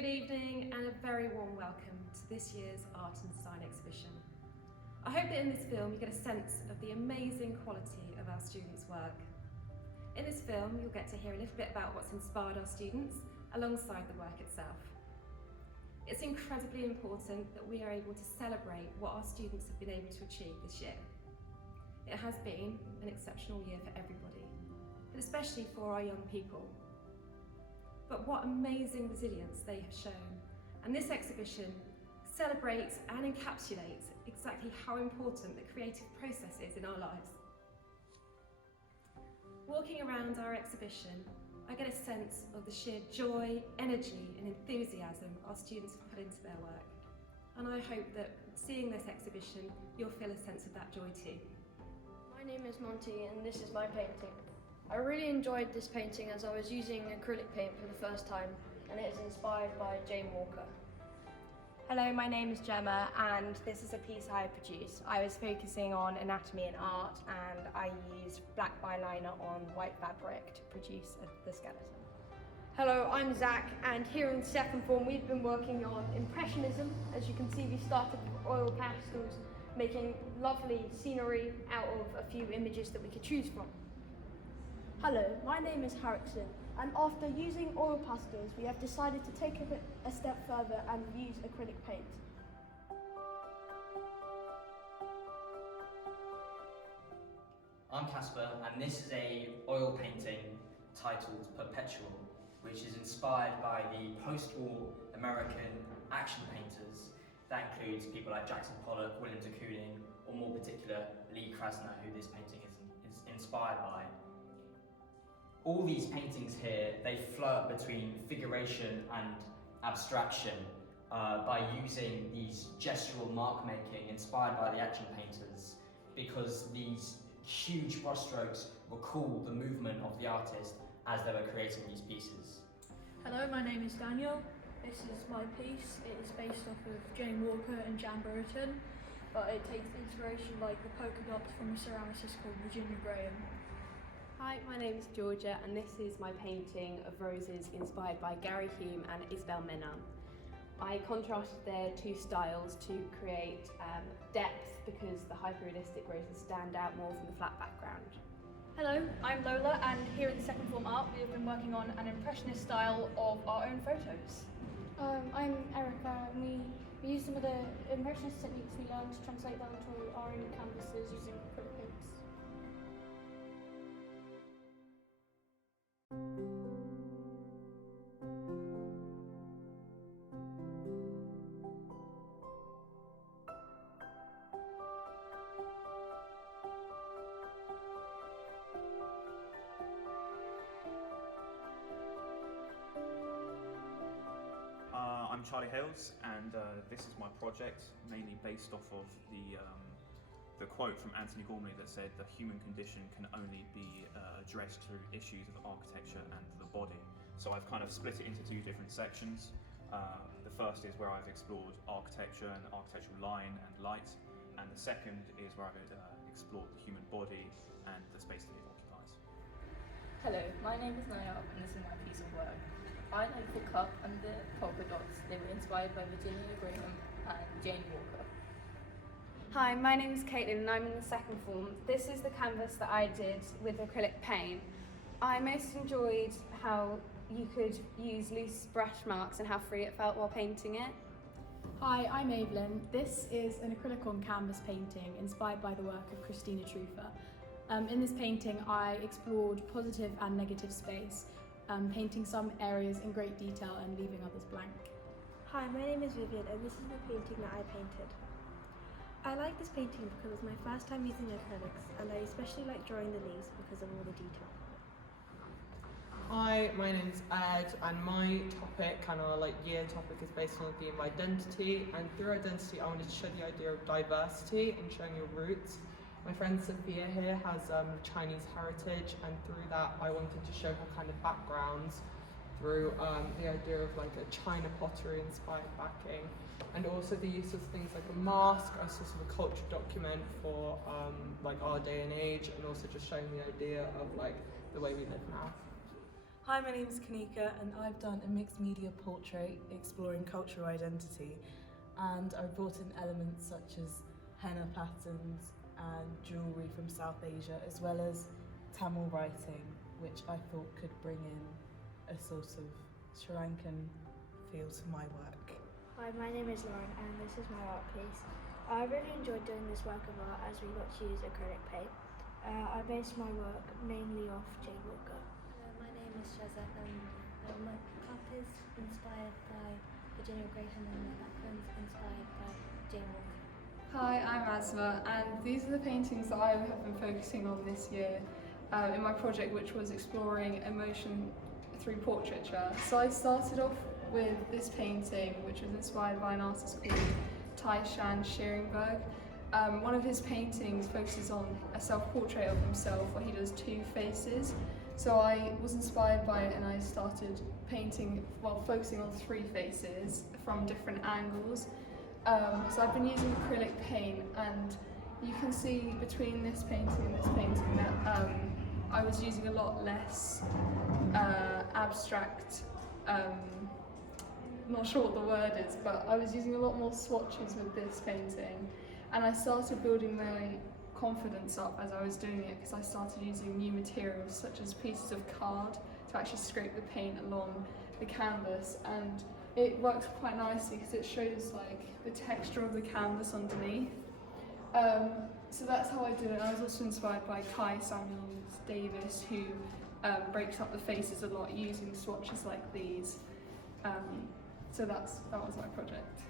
Good evening and a very warm welcome to this year's Art and Design exhibition. I hope that in this film you get a sense of the amazing quality of our students' work. In this film you'll get to hear a little bit about what's inspired our students alongside the work itself. It's incredibly important that we are able to celebrate what our students have been able to achieve this year. It has been an exceptional year for everybody, but especially for our young people. But what amazing resilience they have shown. And this exhibition celebrates and encapsulates exactly how important the creative process is in our lives. Walking around our exhibition, I get a sense of the sheer joy, energy and enthusiasm our students have put into their work. And I hope that seeing this exhibition, you'll feel a sense of that joy too. My name is Monty and this is my painting. I really enjoyed this painting as I was using acrylic paint for the first time, and it is inspired by Jane Walker. Hello, my name is Gemma and this is a piece I produced. I was focusing on anatomy and art and I used black eyeliner on white fabric to produce the skeleton. Hello, I'm Zach, and here in second form we've been working on Impressionism. As you can see, we started with oil pastels, making lovely scenery out of a few images that we could choose from. Hello, my name is Harrison, and after using oil pastels, we have decided to take it a step further and use acrylic paint. I'm Casper, and this is a oil painting titled Perpetual, which is inspired by the post-war American action painters. That includes people like Jackson Pollock, William de Kooning, or more particular, Lee Krasner, who this painting is inspired by. All these paintings here, they flirt between figuration and abstraction by using these gestural mark making inspired by the action painters, because these huge brushstrokes recall the movement of the artist as they were creating these pieces. Hello, my name is Daniel. This is my piece. It is based off of Jane Walker and Jan Burton, but it takes inspiration like the polka dots from a ceramicist called Virginia Graham. Hi, my name is Georgia and this is my painting of roses inspired by Gary Hume and Isabel Menin. I contrasted their two styles to create depth because the hyper-realistic roses stand out more from the flat background. Hello, I'm Lola, and here in second form art we have been working on an impressionist style of our own photos. I'm Erica, and we use some of the impressionist techniques we learned to translate that onto our own canvases using acrylic paints. I'm Charlie Hales, and this is my project, mainly based off of the quote from Anthony Gormley that said the human condition can only be addressed through issues of architecture and the body. So I've kind of split it into two different sections. The first is where I've explored architecture and the architectural line and light, and the second is where I've explored the human body and the space that it occupies. Hello, my name is Naya and this is my piece of work. I like the cup and the polka dots. They were inspired by Virginia Graham and Jane Walker. Hi, my name is Caitlin and I'm in the second form. This is the canvas that I did with acrylic paint. I most enjoyed how you could use loose brush marks and how free it felt while painting it. Hi, I'm Evelyn. This is an acrylic on canvas painting inspired by the work of Christina Trufa. In this painting I explored positive and negative space, painting some areas in great detail and leaving others blank. Hi, my name is Vivian and this is the painting that I painted. I like this painting because it was my first time using acrylics, and I especially like drawing the leaves because of all the detail. Hi, my name is Ed, and my topic, kind of like year topic, is based on the theme of identity, and through identity I wanted to show the idea of diversity and showing your roots. My friend Sophia here has Chinese heritage, and through that I wanted to show her kind of backgrounds through the idea of like a China pottery inspired backing, and also the use of things like a mask as sort of a culture document for like our day and age, and also just showing the idea of like the way we live now. Hi, my name is Kanika and I've done a mixed media portrait exploring cultural identity, and I brought in elements such as henna patterns and jewellery from South Asia, as well as Tamil writing, which I thought could bring in a sort of Sri Lankan feel to my work. Hi, my name is Lauren and this is my art piece. I really enjoyed doing this work of art as we got to use acrylic paint. I based my work mainly off Jane Walker. My name is Shazat and my cup is inspired by Virginia Graham and my background is inspired by Jane Walker. Hi, I'm Asma, and these are the paintings that I have been focusing on this year in my project, which was exploring emotion through portraiture. So I started off with this painting, which was inspired by an artist called Taishan Shearingberg. One of his paintings focuses on a self-portrait of himself where he does two faces. So I was inspired by it and I started painting, focusing on three faces from different angles. So I've been using acrylic paint, and you can see between this painting and this painting that I was using a lot less abstract, not sure what the word is, but I was using a lot more swatches with this painting, and I started building my confidence up as I was doing it, because I started using new materials such as pieces of card to actually scrape the paint along the canvas, and it works quite nicely because it shows like the texture of the canvas underneath. So that's how I did it. I was also inspired by Kai Samuels Davis, who breaks up the faces a lot using swatches like these. So that was my project.